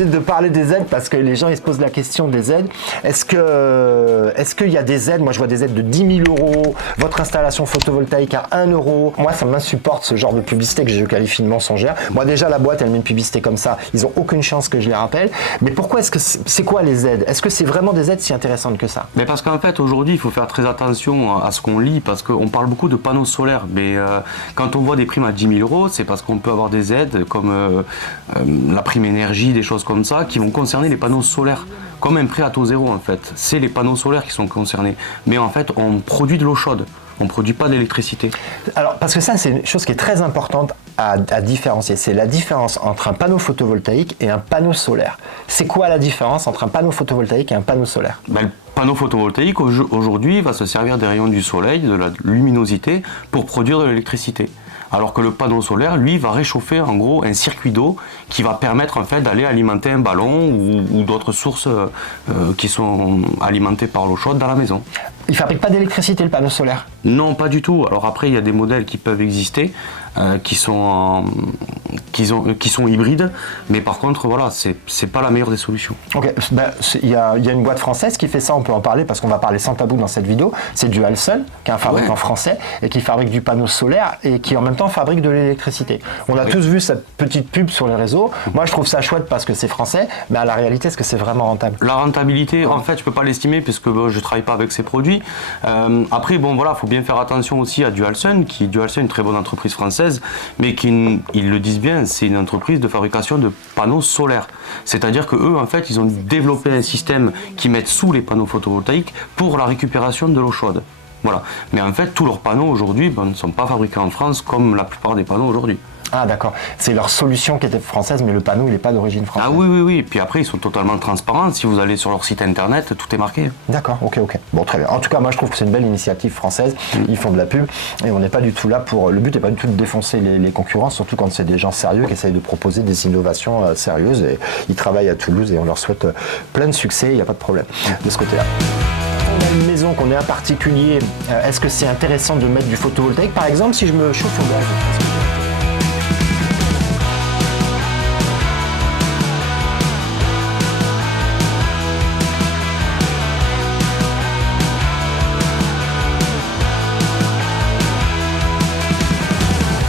obligé de parler des aides parce que les gens ils se posent la question des aides. Est-ce qu'il y a des aides? Moi je vois des aides de 10 000 €, votre installation photovoltaïque à 1 €. Moi ça m'insupporte ce genre de publicité que je qualifie de mensongère. Moi déjà la boîte elle met une publicité comme ça, ils ont aucune chance que je les rappelle. Mais pourquoi est-ce que c'est quoi les aides? Est-ce que c'est vraiment des aides si intéressantes que ça? Mais parce qu'en fait aujourd'hui il faut faire très attention à ce qu'on lit parce qu'on parle beaucoup de panneaux solaires. Mais quand on voit des primes à 10 000 €, c'est parce qu'on peut avoir des aides comme la prime énergie, des choses comme ça qui vont concerner les panneaux solaires. Comme un prêt à taux zéro en fait. C'est les panneaux solaires qui sont concernés. Mais en fait on produit de l'eau chaude. On ne produit pas d'électricité. Alors, parce que ça, c'est une chose qui est très importante à différencier. C'est la différence entre un panneau photovoltaïque et un panneau solaire. C'est quoi la différence entre un panneau photovoltaïque et un panneau solaire? Le panneau photovoltaïque, aujourd'hui, va se servir des rayons du soleil, de la luminosité, pour produire de l'électricité. Alors que le panneau solaire, lui, va réchauffer en gros un circuit d'eau qui va permettre en fait d'aller alimenter un ballon ou d'autres sources qui sont alimentées par l'eau chaude dans la maison. Il ne fabrique pas d'électricité, le panneau solaire? Non, pas du tout. Alors après, il y a des modèles qui peuvent exister, qui sont hybrides, mais par contre, voilà, c'est pas la meilleure des solutions. Ok, il y a une boîte française qui fait ça, on peut en parler parce qu'on va parler sans tabou dans cette vidéo. C'est Dualsun, qui est un fabricant français et qui fabrique du panneau solaire et qui en même temps fabrique de l'électricité. On a tous vu cette petite pub sur les réseaux. Moi, je trouve ça chouette parce que c'est français, mais à la réalité, est-ce que c'est vraiment rentable? La rentabilité, en fait, je peux pas l'estimer puisque je travaille pas avec ces produits. Après, bon, voilà, faut bien faire attention aussi à Dualsun, Dualsun est une très bonne entreprise française, mais qui, ils le disent bien, c'est une entreprise de fabrication de panneaux solaires. C'est-à-dire que eux, en fait, ils ont développé un système qui met sous les panneaux photovoltaïques pour la récupération de l'eau chaude. Voilà. Mais en fait, tous leurs panneaux aujourd'hui ne sont pas fabriqués en France comme la plupart des panneaux aujourd'hui. Ah d'accord, c'est leur solution qui était française, mais le panneau il n'est pas d'origine française. Ah oui, et puis après ils sont totalement transparents, si vous allez sur leur site internet, tout est marqué. D'accord, ok. Bon très bien, en tout cas moi je trouve que c'est une belle initiative française, ils font de la pub, et on n'est pas du tout là pour, le but n'est pas du tout de défoncer les concurrents, surtout quand c'est des gens sérieux qui essayent de proposer des innovations sérieuses, et ils travaillent à Toulouse et on leur souhaite plein de succès, il n'y a pas de problème de ce côté-là. On a une maison, qu'on est un particulier, est-ce que c'est intéressant de mettre du photovoltaïque? Par exemple, si je me chauffe au gaz,